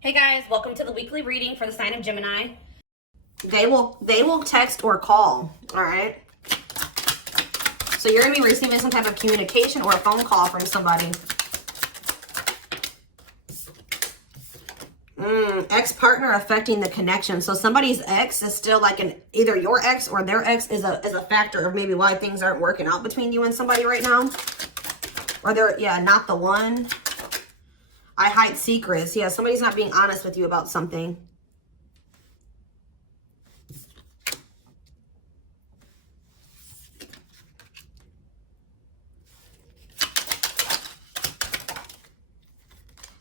Hey guys, welcome to the weekly reading for the sign of Gemini. They will text or call, all right? So you're going to be receiving some type of communication or a phone call from somebody. Ex-partner affecting the connection. So somebody's ex is still like either your ex or their ex is a factor of maybe why things aren't working out between you and somebody right now. Or they're, yeah, not the one. I hide secrets. Yeah, somebody's not being honest with you about something.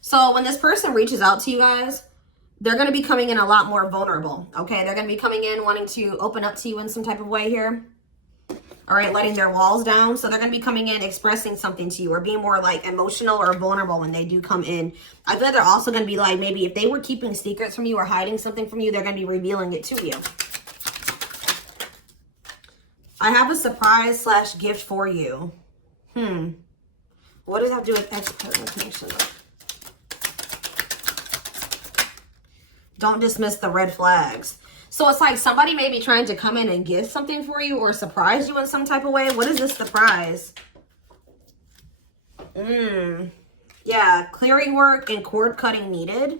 So when this person reaches out to you guys, they're going to be coming in a lot more vulnerable, okay? They're going to be coming in wanting to open up to you in some type of way here. All right, letting their walls down. So they're going to be coming in, expressing something to you or being more like emotional or vulnerable when they do come in. I feel like they're also going to be like, maybe if they were keeping secrets from you or hiding something from you, they're going to be revealing it to you. I have a surprise / gift for you. What does that have to do with ex-partner connection? Don't dismiss the red flags. So it's like somebody may be trying to come in and give something for you or surprise you in some type of way. What is this surprise? Yeah, clearing work and cord cutting needed.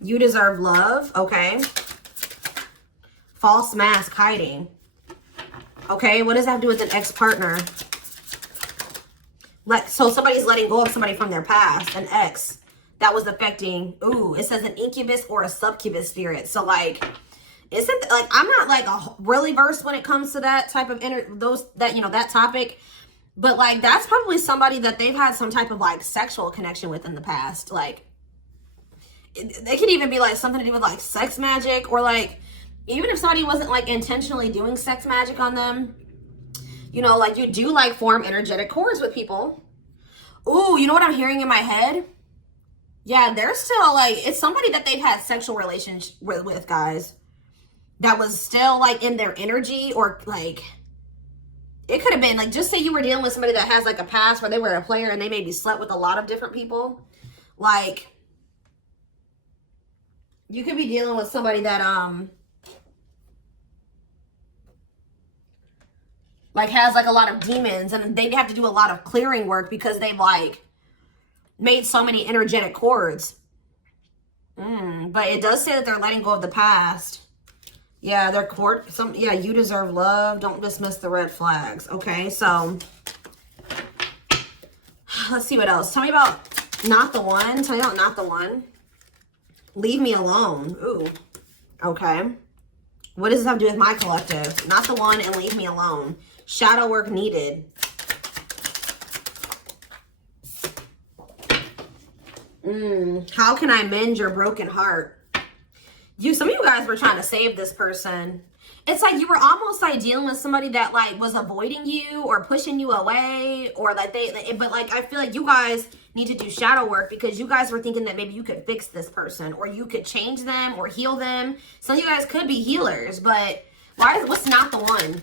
You deserve love. Okay. False mask hiding. Okay, what does that have to do with an ex-partner? So somebody's letting go of somebody from their past, an ex. That was affecting, it says an incubus or a succubus spirit. So like, isn't like, I'm not like really versed when it comes to that type of that topic, but like, that's probably somebody that they've had some type of like sexual connection with in the past. Like they could even be like something to do with like sex magic, or like, even if somebody wasn't like intentionally doing sex magic on them, you know, like you do like form energetic cords with people. Ooh, you know what I'm hearing in my head? Yeah, they're still like, it's somebody that they've had sexual relations with, guys. That was still like in their energy, or like, it could have been like, just say you were dealing with somebody that has like a past where they were a player and they maybe slept with a lot of different people. Like, you could be dealing with somebody that, like has like a lot of demons, and they'd have to do a lot of clearing work because they've like made so many energetic cords. But it does say that they're letting go of the past. Yeah, they're yeah, you deserve love. Don't dismiss the red flags. Okay, so let's see what else. Tell me about not the one. Tell me about not the one. Leave me alone. Ooh. Okay. What does this have to do with my collective? Not the one and leave me alone. Shadow work needed. How can I mend your broken heart? Some of you guys were trying to save this person. It's like you were almost like dealing with somebody that like was avoiding you or pushing you away, or like but like I feel like you guys need to do shadow work because you guys were thinking that maybe you could fix this person or you could change them or heal them. Some of you guys could be healers, but what's not the one?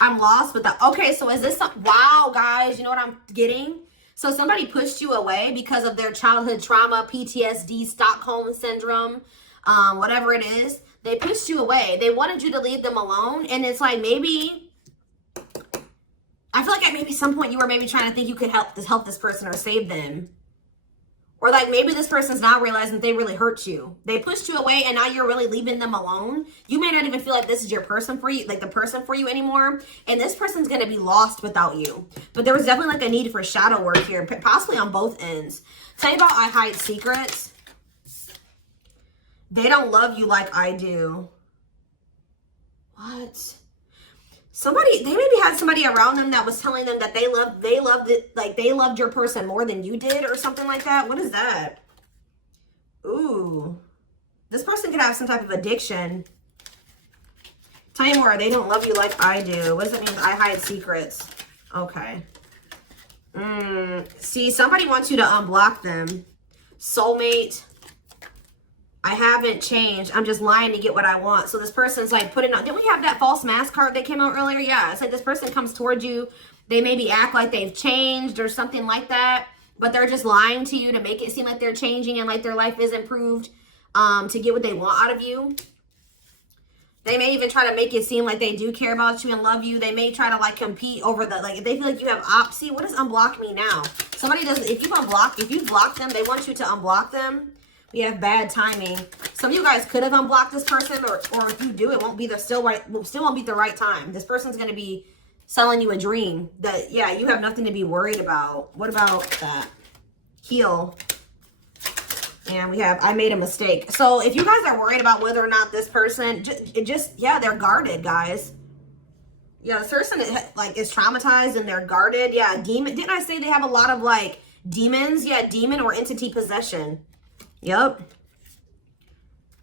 I'm lost with that. Okay, so is this wow, guys, you know what I'm getting? So somebody pushed you away because of their childhood trauma, PTSD, Stockholm syndrome, whatever it is. They pushed you away. They wanted you to leave them alone. And it's like, maybe, I feel like at maybe some point you were maybe trying to think you could help this person or save them. Or like maybe this person's now realizing that they really hurt you. They pushed you away and now you're really leaving them alone. You may not even feel like this is your person for you, like the person for you anymore. And this person's going to be lost without you. But there was definitely like a need for shadow work here, possibly on both ends. Tell you about I hide secrets. They don't love you like I do. What? They maybe had somebody around them that was telling them that they loved your person more than you did or something like that. What is that? Ooh. This person could have some type of addiction. Tell me more. They don't love you like I do. What does that mean? I hide secrets. Okay. See, somebody wants you to unblock them. Soulmate. I haven't changed. I'm just lying to get what I want. So this person's like putting on. Didn't we have that false mask card that came out earlier? Yeah. It's like this person comes towards you. They maybe act like they've changed or something like that. but they're just lying to you to make it seem like they're changing and like their life is improved, to get what they want out of you. They may even try to make it seem like they do care about you and love you. They may try to like compete over the, like if they feel like you have see, what does unblock me now? Somebody does, if you block them, they want you to unblock them. We have bad timing. Some of you guys could have unblocked this person, or if you do, it won't be the still won't be the right time. This person's going to be selling you a dream that, yeah, you have nothing to be worried about. What about that? Heal. And we have, I made a mistake. So if you guys are worried about whether or not this person, yeah, they're guarded, guys. Yeah, this person like is traumatized and they're guarded. Yeah, demon. Didn't I say they have a lot of like demons? Yeah, demon or entity possession. Yep.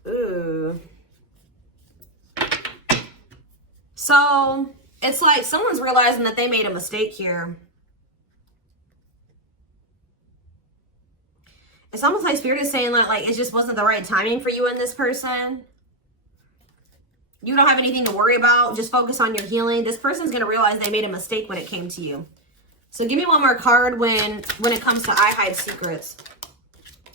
Ooh. So it's like someone's realizing that they made a mistake here. It's almost like Spirit is saying like it just wasn't the right timing for you and this person. You don't have anything to worry about. Just focus on your healing. This person's going to realize they made a mistake when it came to you. So give me one more card when it comes to I hide secrets.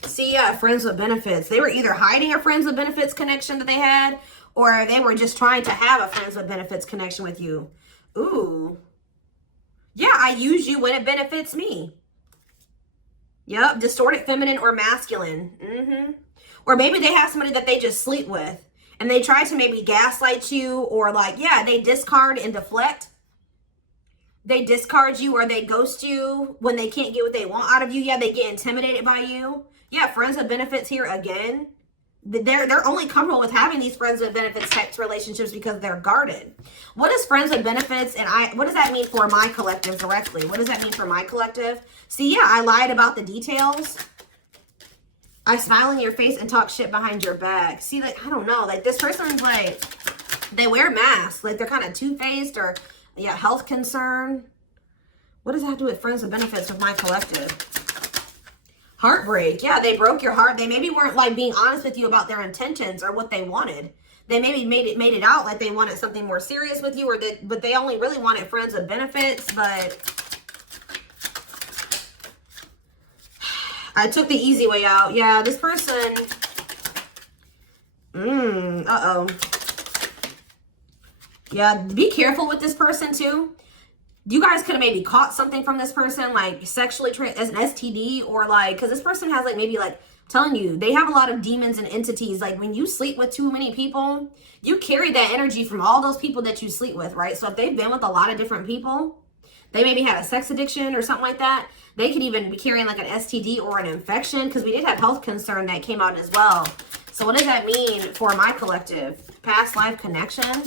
See, yeah, friends with benefits. They were either hiding a friends with benefits connection that they had, or they were just trying to have a friends with benefits connection with you. Ooh. Yeah, I use you when it benefits me. Yep, distorted feminine or masculine. Or maybe they have somebody that they just sleep with and they try to maybe gaslight you, or like, yeah, they discard and deflect. They discard you or they ghost you when they can't get what they want out of you. Yeah, they get intimidated by you. Yeah, friends with benefits here again. They're only comfortable with having these friends with benefits types relationships because they're guarded. What is friends with benefits, and what does that mean for my collective directly? What does that mean for my collective? See, yeah, I lied about the details. I smile in your face and talk shit behind your back. See, like, I don't know, like this person's like, they wear masks, like they're kind of two-faced, or yeah, health concern. What does that have to do with friends with benefits with my collective? Heartbreak. Yeah, they broke your heart. They maybe weren't like being honest with you about their intentions or what they wanted. They maybe made it out like they wanted something more serious with you, or but they only really wanted friends with benefits. But I took the easy way out. Yeah, this person. Uh-oh. Yeah, be careful with this person too. You guys could have maybe caught something from this person, like sexually as an STD, or like, because this person has like maybe like telling you they have a lot of demons and entities. Like when you sleep with too many people, you carry that energy from all those people that you sleep with, right? So if they've been with a lot of different people, they maybe had a sex addiction or something like that. They could even be carrying like an STD or an infection, because we did have health concern that came out as well. So what does that mean for my collective? Past life connection.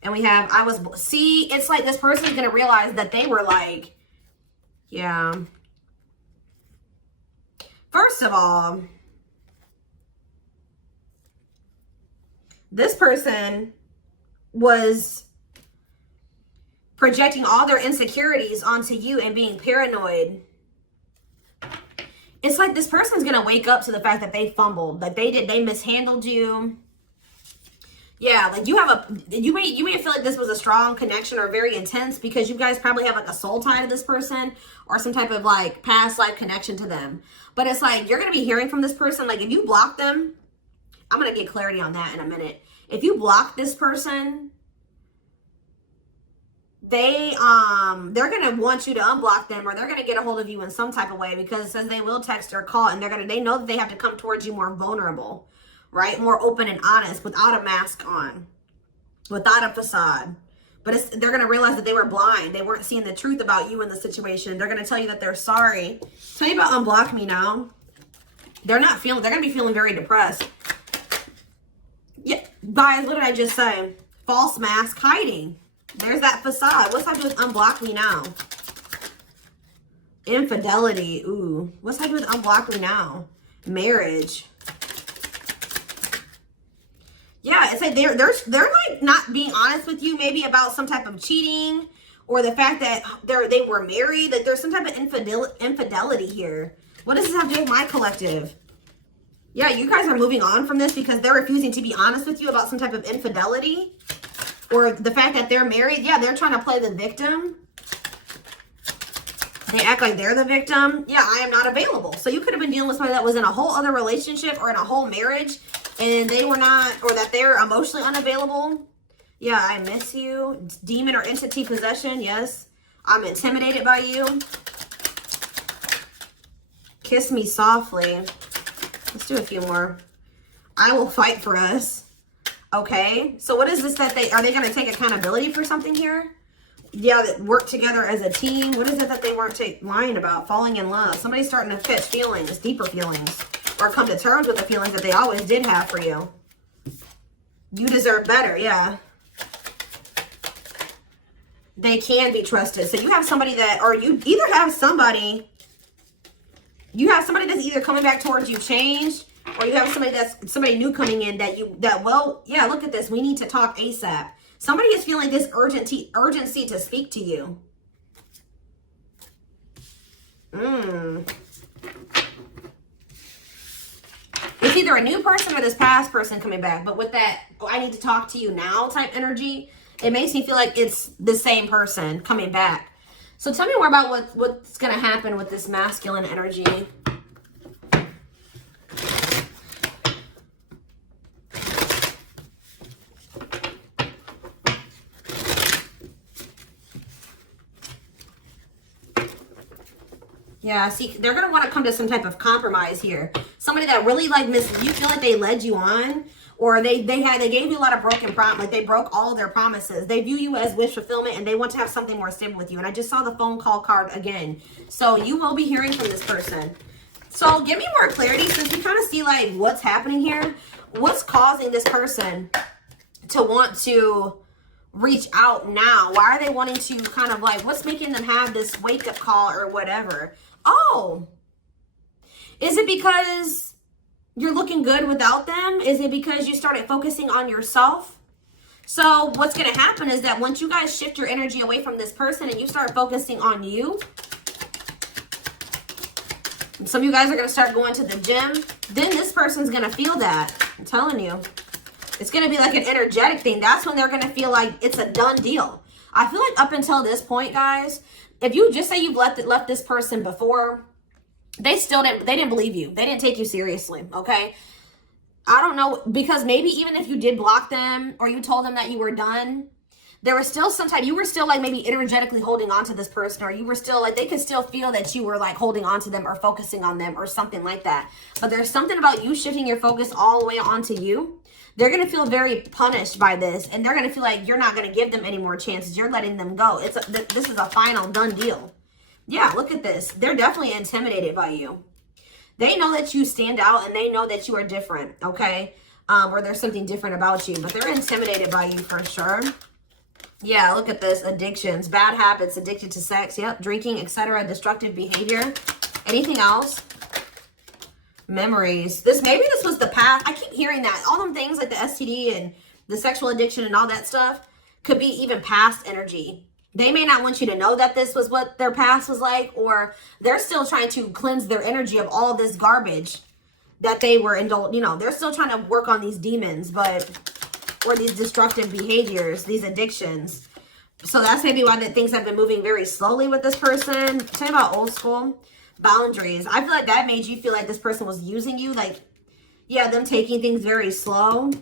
And we have, see, it's like this person's going to realize that they were like, yeah. First of all, this person was projecting all their insecurities onto you and being paranoid. It's like this person's going to wake up to the fact that they fumbled, that they mishandled you. Yeah, like you may feel like this was a strong connection or very intense because you guys probably have like a soul tie to this person or some type of like past life connection to them. But it's like you're going to be hearing from this person. Like if you block them, I'm going to get clarity on that in a minute. If you block this person, they're going to want you to unblock them, or they're going to get a hold of you in some type of way, because it says they will text or call, and they know that they have to come towards you more vulnerable. Right? More open and honest, without a mask on, without a facade. But they're going to realize that they were blind. They weren't seeing the truth about you in the situation. They're going to tell you that they're sorry. Tell you about unblock me now. They're going to be feeling very depressed. Yeah, guys, what did I just say? False mask hiding. There's that facade. What's happening with unblock me now? Infidelity. Ooh. What's happening with unblock me now? Marriage. Yeah, it's like they're like not being honest with you, maybe about some type of cheating, or the fact that they were married. That there's some type of infidelity here. What does this have to do with my collective? Yeah, you guys are moving on from this because they're refusing to be honest with you about some type of infidelity, or the fact that they're married. Yeah, they're trying to play the victim. They act like they're the victim. Yeah, I am not available. So you could have been dealing with somebody that was in a whole other relationship or in a whole marriage and they were not, or that they're emotionally unavailable. Yeah, I miss you. Demon or entity possession. Yes. I'm intimidated by you. Kiss me softly. Let's do a few more. I will fight for us. Okay. So what is this that are they going to take accountability for something here? Yeah, that work together as a team. What is it that they weren't lying about? Falling in love. Somebody's starting to catch feelings, deeper feelings, or come to terms with the feelings that they always did have for you. You deserve better. Yeah. They can be trusted. So you have somebody that, or you either have somebody, that's either coming back towards you changed, or you have somebody new coming in well, yeah, look at this. We need to talk ASAP. Somebody is feeling this urgency to speak to you. It's either a new person or this past person coming back. But with that, I need to talk to you now type energy, it makes me feel like it's the same person coming back. So tell me more about what's going to happen with this masculine energy. Yeah, see, they're going to want to come to some type of compromise here. Somebody that really you feel like they led you on, or they gave you a lot of broken promises, like they broke all of their promises. They view you as wish fulfillment and they want to have something more stable with you. And I just saw the phone call card again. So you will be hearing from this person. So give me more clarity since we kind of see like what's happening here. What's causing this person to want to reach out now? Why are they wanting to kind of like, what's making them have this wake up call or whatever? Oh, is it because you're looking good without them? Is it because you started focusing on yourself? So what's going to happen is that once you guys shift your energy away from this person and you start focusing on you, some of you guys are going to start going to the gym. Then this person's going to feel that. I'm telling you. It's going to be like an energetic thing. That's when they're going to feel like it's a done deal. I feel like up until this point, guys, if you just say you've left this person before, they didn't believe you. They didn't take you seriously, okay? I don't know, because maybe even if you did block them or you told them that you were done, there was still you were still like maybe energetically holding on to this person, or you were still like, they could still feel that you were like holding on to them or focusing on them or something like that. But there's something about you shifting your focus all the way onto you. They're going to feel very punished by this, and they're going to feel like you're not going to give them any more chances. You're letting them go. This is a final done deal. Yeah, look at this. They're definitely intimidated by you. They know that you stand out, and they know that you are different, okay? Or there's something different about you, but they're intimidated by you for sure. Yeah, look at this. Addictions, bad habits, addicted to sex, yep, drinking, etc., destructive behavior. Anything else? Memories. Maybe this was the past. I keep hearing that. All them things like the STD and the sexual addiction and all that stuff could be even past energy. They may not want you to know that this was what their past was like, or they're still trying to cleanse their energy of all this garbage that they were indulged. You know, they're still trying to work on these demons, or these destructive behaviors, these addictions. So that's maybe why things have been moving very slowly with this person. Tell me about old school. Boundaries. I feel like that made you feel like this person was using you, like, yeah, them taking things very slow.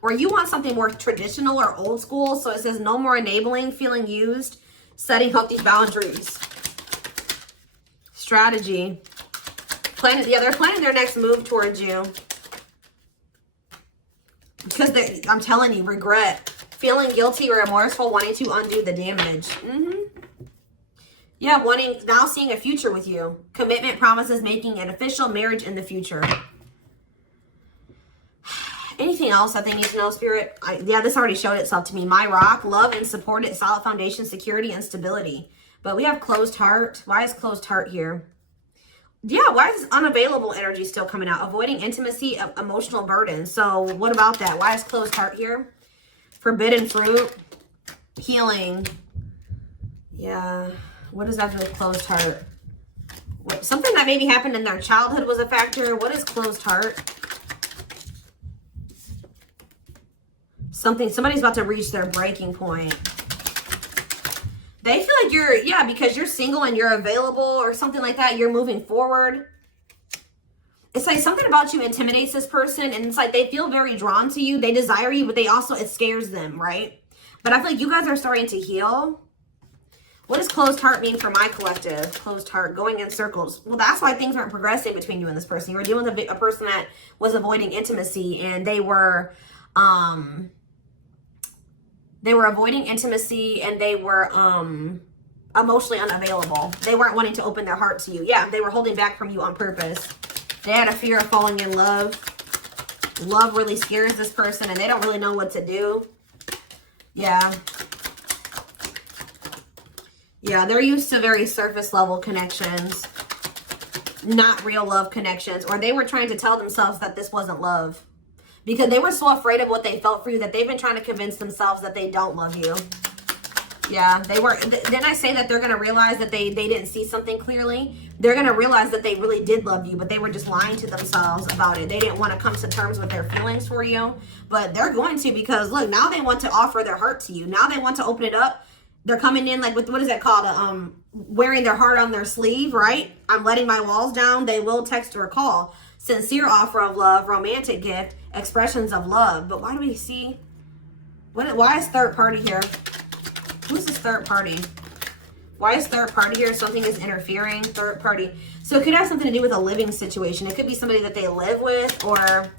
Or you want something more traditional or old school. So it says no more enabling, feeling used, setting up these boundaries. Strategy. They're planning their next move towards you. Because I'm telling you, regret. Feeling guilty or remorseful, wanting to undo the damage. Yeah, now seeing a future with you. Commitment, promises, making an official marriage in the future. Anything else that they need to know, Spirit? Yeah, this already showed itself to me. My rock, love and support it, solid foundation, security, and stability. But we have closed heart. Why is closed heart here? Yeah, why is this unavailable energy still coming out? Avoiding intimacy, emotional burden. So what about that? Why is closed heart here? Forbidden fruit, healing. Yeah. What does that do with closed heart? Something that maybe happened in their childhood was a factor. What is closed heart? Somebody's about to reach their breaking point. They feel like you're, yeah, because you're single and you're available or something like that. You're moving forward. It's like something about you intimidates this person, and it's like they feel very drawn to you. They desire you, but they also, it scares them, right? But I feel like you guys are starting to heal. What does closed heart mean for my collective? Closed heart, going in circles. Well, that's why things aren't progressing between you and this person. You were dealing with a person that was avoiding intimacy, and they were avoiding intimacy, and they were emotionally unavailable. They weren't wanting to open their heart to you. Yeah, they were holding back from you on purpose. They had a fear of falling in love. Love really scares this person, and they don't really know what to do. Yeah. Yeah, they're used to very surface level connections, not real love connections. Or they were trying to tell themselves that this wasn't love, because they were so afraid of what they felt for you that they've been trying to convince themselves that they don't love you. Yeah, they were. Then I say that they're going to realize that they didn't see something clearly. They're going to realize that they really did love you, but they were just lying to themselves about it. They didn't want to come to terms with their feelings for you, but they're going to, because look, now they want to offer their heart to you. Now they want to open it up. They're coming in like with, what is that called? Wearing their heart on their sleeve, right? I'm letting my walls down. They will text or call. Sincere offer of love, romantic gift, expressions of love. But why do we see, why is third party here? Who's this third party? Why is third party here? Something is interfering. Third party. So it could have something to do with a living situation. It could be somebody that they live with, or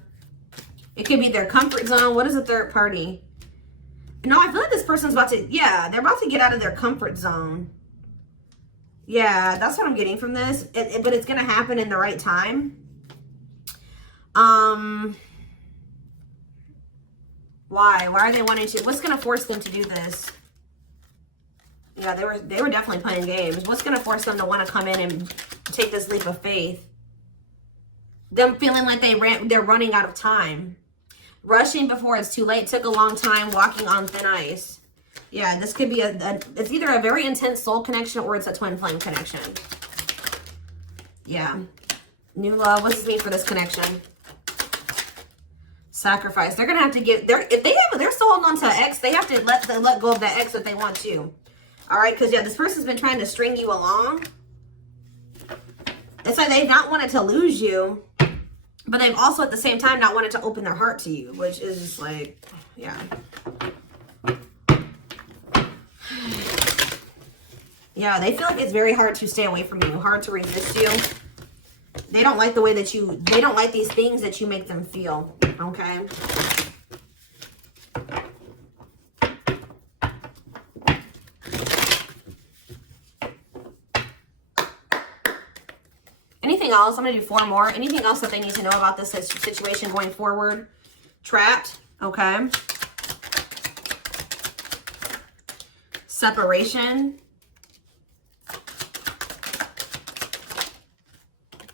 it could be their comfort zone. What is a third party? No, I feel like this person's about to, yeah, they're about to get out of their comfort zone. Yeah, that's what I'm getting from this. But it's going to happen in the right time. Why? Why are they wanting to? What's going to force them to do this? Yeah, they were definitely playing games. What's going to force them to want to come in and take this leap of faith? Them feeling like they're running out of time. Rushing before it's too late. Took a long time. Walking on thin ice. Yeah, this could be it's either a very intense soul connection or it's a twin flame connection. Yeah. New love. What does this mean for this connection? Sacrifice. They're going to have to give, if they're still holding on to an ex, they have to let go of that ex if they want to. All right, because, yeah, this person's been trying to string you along. It's like they've not wanted to lose you, but they've also, at the same time, not wanted to open their heart to you, which is just like, yeah. Yeah, they feel like it's very hard to stay away from you, hard to resist you. They don't like the way that they don't like these things that you make them feel, okay? Anything else? I'm going to do 4 more. Anything else that they need to know about this situation going forward? Trapped. Okay. Separation.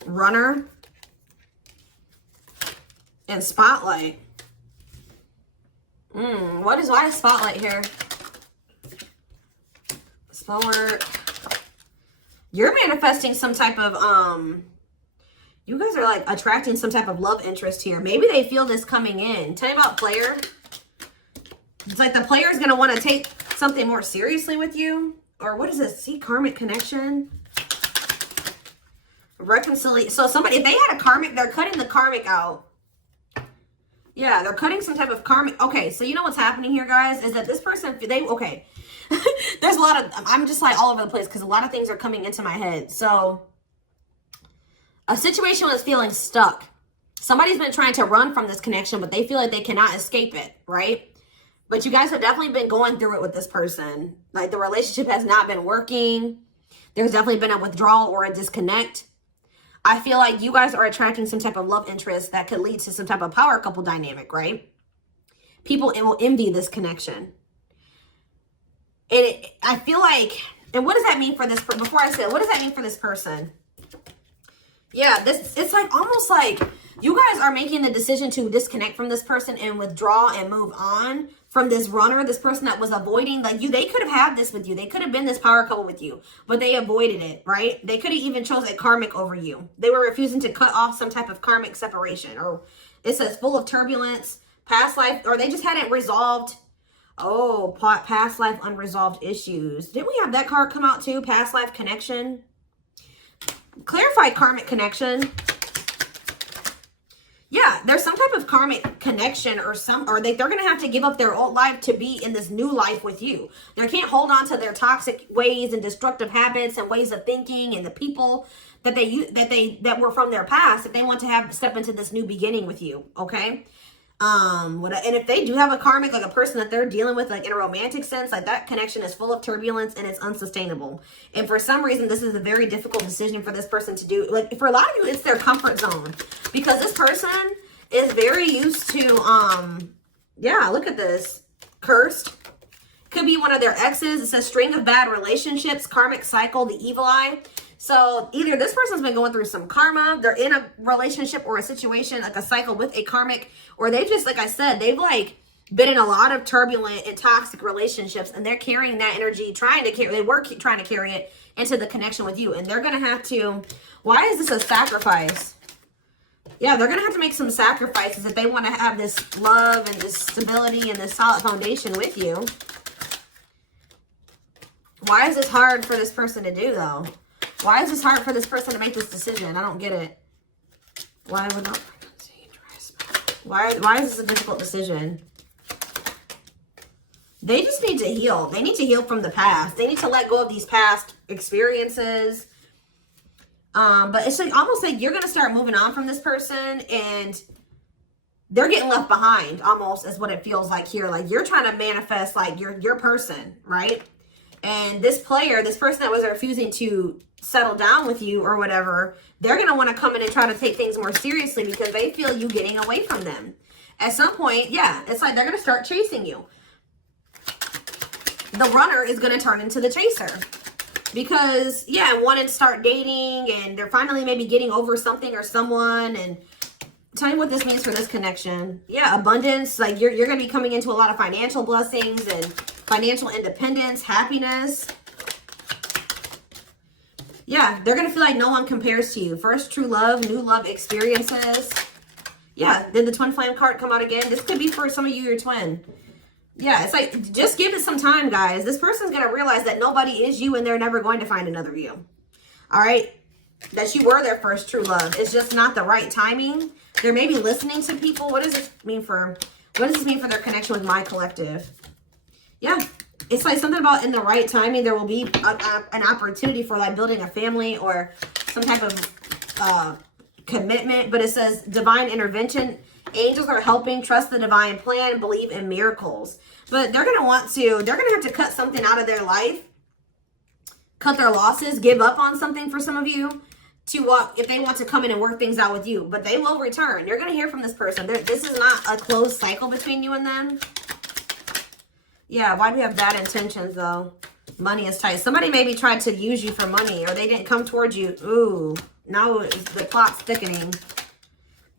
Runner. And spotlight. Why is spotlight here? Spell work. You're manifesting some type of, you guys are like attracting some type of love interest here. Maybe they feel this coming in. Tell me about player. It's like the player is going to want to take something more seriously with you. Or what is this? See, karmic connection. Reconciliation. So somebody, if they had a karmic, they're cutting the karmic out. Yeah, they're cutting some type of karmic. Okay, so you know what's happening here, guys, is that this person, okay. There's a lot of, I'm just like all over the place because a lot of things are coming into my head. So a situation was feeling stuck. Somebody's been trying to run from this connection, but they feel like they cannot escape it, right? But you guys have definitely been going through it with this person. Like the relationship has not been working. There's definitely been a withdrawal or a disconnect. I feel like you guys are attracting some type of love interest that could lead to some type of power couple dynamic, right? People will envy this connection. And I feel like, and what does that mean for this, before I say it, what does that mean for this person? Yeah, it's like almost like you guys are making the decision to disconnect from this person and withdraw and move on from this runner, this person that was avoiding, like they could have had this with you. They could have been this power couple with you, but they avoided it, right? They could have even chose a karmic over you. They were refusing to cut off some type of karmic separation, or it says full of turbulence, past life, or they just hadn't resolved Oh, past life unresolved issues. Didn't we have that card come out too? Past life connection. Clarify karmic connection. Yeah, there's some type of karmic connection or they're going to have to give up their old life to be in this new life with you. They can't hold on to their toxic ways and destructive habits and ways of thinking and the people that were from their past if they want to step into this new beginning with you, okay? And if they do have a karmic, like a person that they're dealing with, like in a romantic sense, like that connection is full of turbulence and it's unsustainable. And for some reason, this is a very difficult decision for this person to do. Like for a lot of you, it's their comfort zone because this person is very used to, yeah, look at this. Cursed. Could be one of their exes. It says string of bad relationships, karmic cycle, the evil eye. So either this person's been going through some karma, they're in a relationship or a situation, like a cycle with a karmic, or they just, like I said, they've like been in a lot of turbulent and toxic relationships and they're carrying that energy, trying to carry it into the connection with you. And they're going to have to, why is this a sacrifice? Yeah, they're going to have to make some sacrifices if they want to have this love and this stability and this solid foundation with you. Why is this hard for this person to do though? Why is this hard for this person to make this decision? I don't get it. Why would not? Why is this a difficult decision? They just need to heal. They need to heal from the past. They need to let go of these past experiences. But it's like almost like you're gonna start moving on from this person and they're getting left behind almost is what it feels like here. Like you're trying to manifest like your person, right? And this person that was refusing to settle down with you or whatever, they're going to want to come in and try to take things more seriously because they feel you getting away from them. At some point, yeah, it's like they're going to start chasing you. The runner is going to turn into the chaser because, yeah, wanting to start dating and they're finally maybe getting over something or someone. And tell me what this means for this connection. Yeah, abundance. Like you're going to be coming into a lot of financial blessings and financial independence, happiness. Yeah, they're going to feel like no one compares to you. First true love, new love experiences. Yeah, did the twin flame card come out again? This could be for some of you, your twin. Yeah, it's like, just give it some time, guys. This person's going to realize that nobody is you and they're never going to find another you. All right? That you were their first true love. It's just not the right timing. They're maybe listening to people. What does this mean for their connection with my collective? Yeah. It's like something about in the right timing, there will be an opportunity for like building a family or some type of commitment. But it says divine intervention. Angels are helping. Trust the divine plan. Believe in miracles. But they're going to have to cut something out of their life. Cut their losses. Give up on something for some of you. If they want to come in and work things out with you. But they will return. You're going to hear from this person. This is not a closed cycle between you and them. Yeah, why do we have bad intentions, though? Money is tight. Somebody maybe tried to use you for money, or they didn't come towards you. Ooh, now the plot's thickening.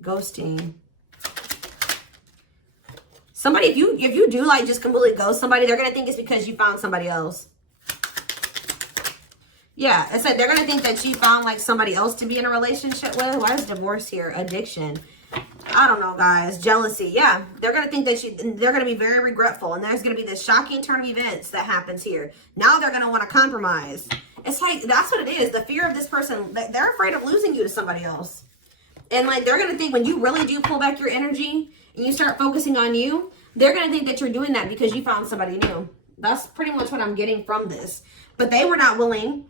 Ghosting. Somebody, if you do, like, just completely ghost somebody, they're going to think it's because you found somebody else. Yeah, it's like they're going to think that you found, like, somebody else to be in a relationship with. Why is divorce here? Addiction. I don't know, guys. Jealousy. Yeah, they're going to think that they're going to be very regretful. And there's going to be this shocking turn of events that happens here. Now they're going to want to compromise. It's like, that's what it is. The fear of this person, they're afraid of losing you to somebody else. And like, they're going to think when you really do pull back your energy and you start focusing on you, they're going to think that you're doing that because you found somebody new. That's pretty much what I'm getting from this. But they were not willing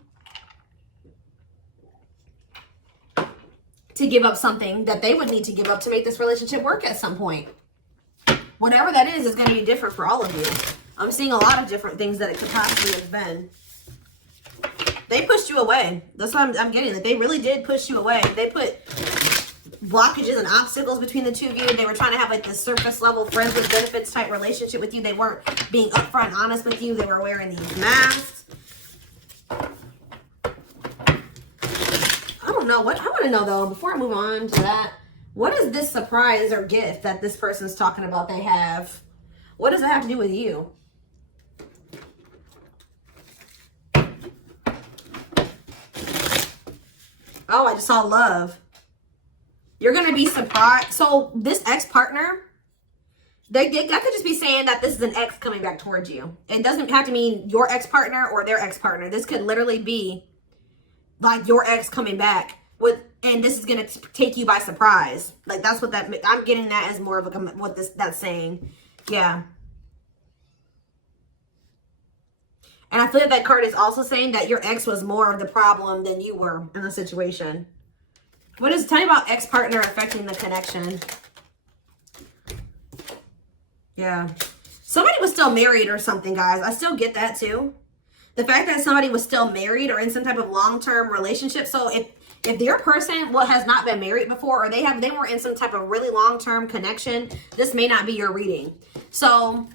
to give up something that they would need to give up to make this relationship work at some point. Whatever that is going to be different for all of you. I'm seeing a lot of different things that it could possibly have been. They pushed you away. That's what I'm getting. That they really did push you away. They put blockages and obstacles between the two of you. They were trying to have like this surface level friends with benefits type relationship with you. They weren't being upfront and honest with you. They were wearing these masks. I don't know. What I want to know though, before I move on to that, what is this surprise or gift that this person's talking about they have? What does it have to do with you? Oh, I just saw love. You're going to be surprised. So this ex-partner That could just be saying that this is an ex coming back towards you. It doesn't have to mean your ex-partner or their ex-partner. This could literally be like your ex coming back with, and this is going to take you by surprise. Like that's what that, I'm getting that as more of a, what that's saying. Yeah. And I feel like that card is also saying that your ex was more of the problem than you were in the situation. What is, tell me about ex-partner affecting the connection. Yeah. Somebody was still married or something, guys. I still get that too. The fact that somebody was still married or in some type of long-term relationship. So if your person has not been married before, or they were in some type of really long-term connection, this may not be your reading. So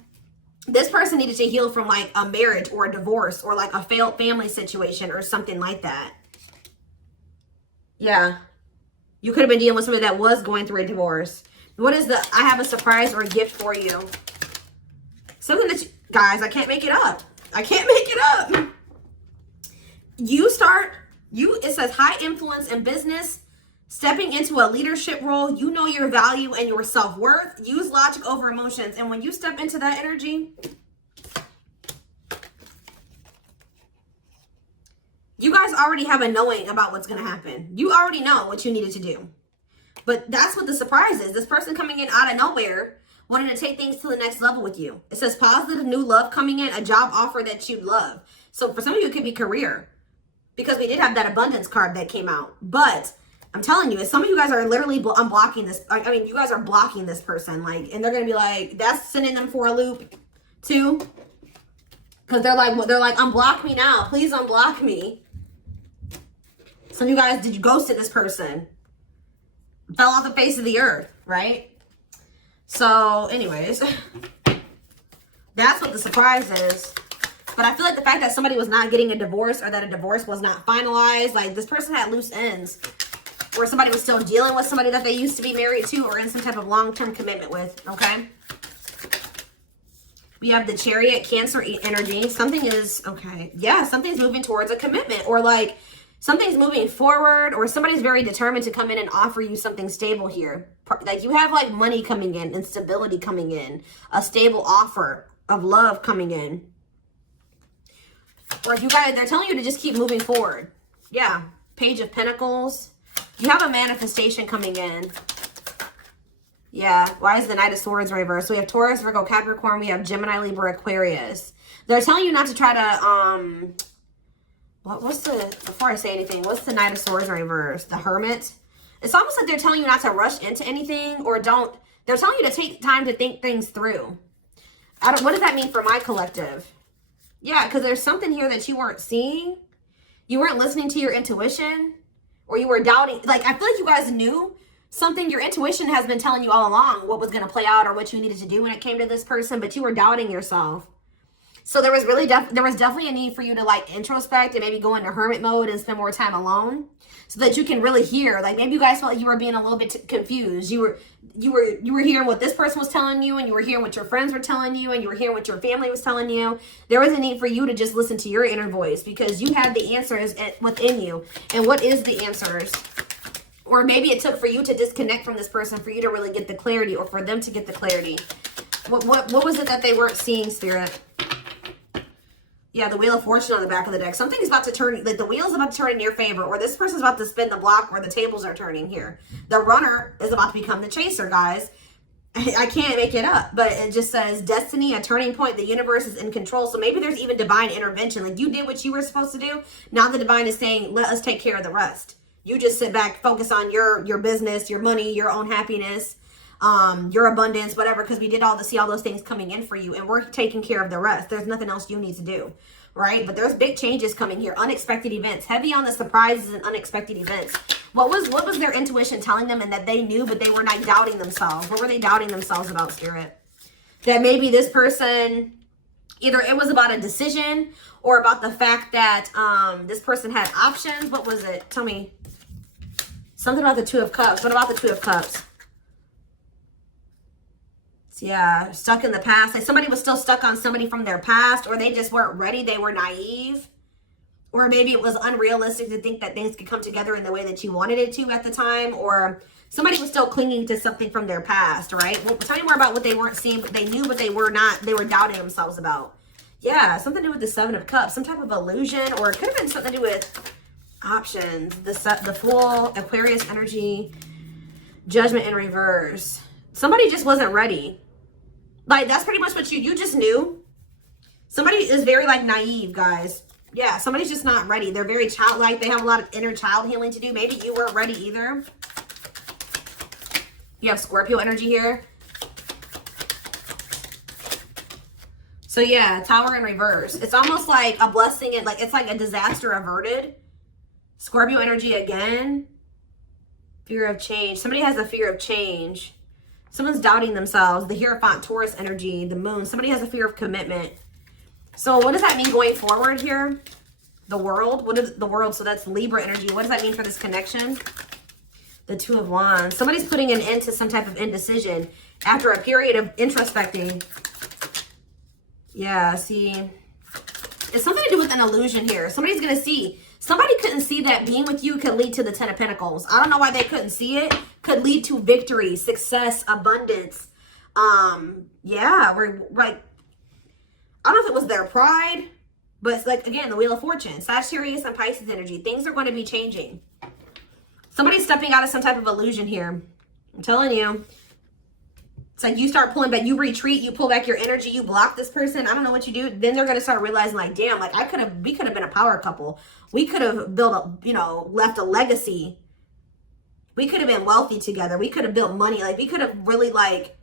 this person needed to heal from like a marriage or a divorce or like a failed family situation or something like that. Yeah. You could have been dealing with somebody that was going through a divorce. What is the, I have a surprise or a gift for you. Something that you, guys, I can't make it up. I can't make it up. It says high influence in business, stepping into a leadership role. You know your value and your self-worth. Use logic over emotions. And when you step into that energy, you guys already have a knowing about what's going to happen. You already know what you needed to do. But that's what the surprise is. This person coming in out of nowhere, wanting to take things to the next level with you. It says positive new love coming in, a job offer that you love. So for some of you, it could be career. Because we did have that abundance card that came out. But I'm telling you, some of you guys are literally unblocking this. I mean, you guys are blocking this person. Like, and they're going to be like, that's sending them for a loop too. Because they're like, unblock me now. Please unblock me. Some of you guys, did you ghosted this person? Fell off the face of the earth, right? So, anyways, that's what the surprise is. But I feel like the fact that somebody was not getting a divorce or that a divorce was not finalized, like this person had loose ends. Or somebody was still dealing with somebody that they used to be married to or in some type of long-term commitment with, okay? We have the Chariot, Cancer energy. Something is, okay, yeah, something's moving towards a commitment, or like something's moving forward, or somebody's very determined to come in and offer you something stable here. Like you have like money coming in and stability coming in, a stable offer of love coming in. Or if you guys, they're telling you to just keep moving forward. Yeah, Page of Pentacles. You have a manifestation coming in. Yeah, why is the Knight of Swords reversed? So we have Taurus, Virgo, Capricorn. We have Gemini, Libra, Aquarius. They're telling you not to try to, before I say anything, what's the Knight of Swords reversed? The Hermit. It's almost like they're telling you not to rush into anything, or they're telling you to take time to think things through. What does that mean for my collective? Yeah, because there's something here that you weren't seeing. You weren't listening to your intuition, or you were doubting. Like, I feel like you guys knew something. Your intuition has been telling you all along what was going to play out or what you needed to do when it came to this person, but you were doubting yourself. So there was definitely a need for you to like introspect and maybe go into hermit mode and spend more time alone, so that you can really hear. Like maybe you guys felt like you were being a little bit confused. You were hearing what this person was telling you, and you were hearing what your friends were telling you, and you were hearing what your family was telling you. There was a need for you to just listen to your inner voice, because you had the answers within you. And what is the answers? Or maybe it took for you to disconnect from this person for you to really get the clarity, or for them to get the clarity. What was it that they weren't seeing, Spirit? Yeah, the Wheel of Fortune on the back of the deck. Something's about to turn, like the wheel's about to turn in your favor, or this person's about to spin the block, or the tables are turning here. The runner is about to become the chaser, guys. I can't make it up, but it just says destiny, a turning point. The universe is in control. So maybe there's even divine intervention. Like you did what you were supposed to do. Now the divine is saying, let us take care of the rest. You just sit back, focus on your business, your money, your own happiness, your abundance, whatever, because we did see all those things coming in for you, and we're taking care of the rest. There's nothing else you need to do, right? But there's big changes coming here, unexpected events, heavy on the surprises and unexpected events. What was their intuition telling them, and that they knew, but they were not doubting themselves? What were they doubting themselves about, Spirit? That maybe this person, either it was about a decision or about the fact that this person had options. What was it? Tell me. Something about the Two of Cups. What about the Two of Cups? Yeah, stuck in the past. Like somebody was still stuck on somebody from their past, or they just weren't ready. They were naive, Or maybe it was unrealistic to think that things could come together in the way that you wanted it to at the time. Or somebody was still clinging to something from their past, right? Well, tell me more about what they weren't seeing, but they knew, but they were not. They were doubting themselves about. Yeah, something to do with the Seven of Cups. Some type of illusion. Or it could have been something to do with options. The Fool, Aquarius energy, Judgment in reverse. Somebody just wasn't ready. Like, that's pretty much what you just knew. Somebody is very, like, naive, guys. Yeah, somebody's just not ready. They're very childlike. They have a lot of inner child healing to do. Maybe you weren't ready either. You have Scorpio energy here. So, yeah, Tower in reverse. It's almost like a blessing. It's like a disaster averted. Scorpio energy again. Fear of change. Somebody has a fear of change. Someone's doubting themselves. The Hierophant, Taurus energy, the moon. Somebody has a fear of commitment. So what does that mean going forward here? The world. What is the world? So that's Libra energy. What does that mean for this connection? The Two of Wands. Somebody's putting an end to some type of indecision after a period of introspecting. Yeah, see. It's something to do with an illusion here. Somebody's going to see. Somebody couldn't see that being with you could lead to the Ten of Pentacles. I don't know why they couldn't see it. Could lead to victory, success, abundance. Yeah, we're like, I don't know if it was their pride, but it's like, again, the Wheel of Fortune. Sagittarius and Pisces energy. Things are going to be changing. Somebody's stepping out of some type of illusion here. I'm telling you. It's like you start pulling back. You retreat. You pull back your energy. You block this person. I don't know what you do. Then they're going to start realizing, like, damn, like, we could have been a power couple. We could have built left a legacy. We could have been wealthy together. We could have built money. Like, we could have really, like,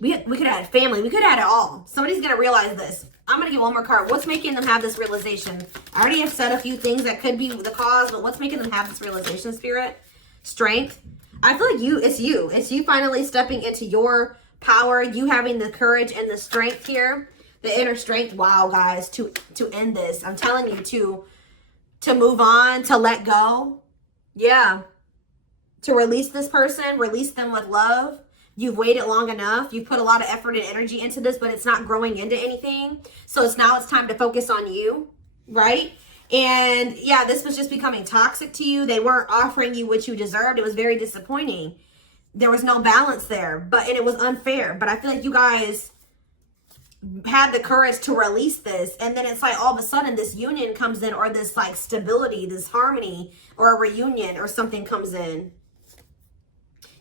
we could have had family. We could have had it all. Somebody's going to realize this. I'm going to get one more card. What's making them have this realization? I already have said a few things that could be the cause, but what's making them have this realization, Spirit? Strength. I feel like it's you. It's you finally stepping into your power. You having the courage and the strength here. The inner strength. Wow, guys, to end this. I'm telling you to move on, to let go. Yeah. To release this person, release them with love. You've waited long enough. You've put a lot of effort and energy into this, but it's not growing into anything. So it's time to focus on you, right? And yeah, this was just becoming toxic to you. They weren't offering you what you deserved. It was very disappointing. There was no balance there, and it was unfair. But I feel like you guys had the courage to release this. And then it's like all of a sudden this union comes in, or this like stability, this harmony, or a reunion or something comes in.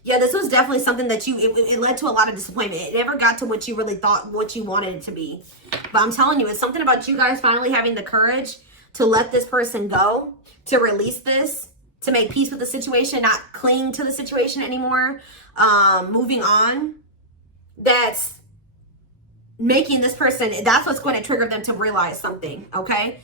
Yeah, this was definitely something that it led to a lot of disappointment. It never got to what you really thought, what you wanted it to be. But I'm telling you, it's something about you guys finally having the courage to let this person go, to release this, to make peace with the situation, not cling to the situation anymore, moving on. That's making this person, that's what's going to trigger them to realize something, okay?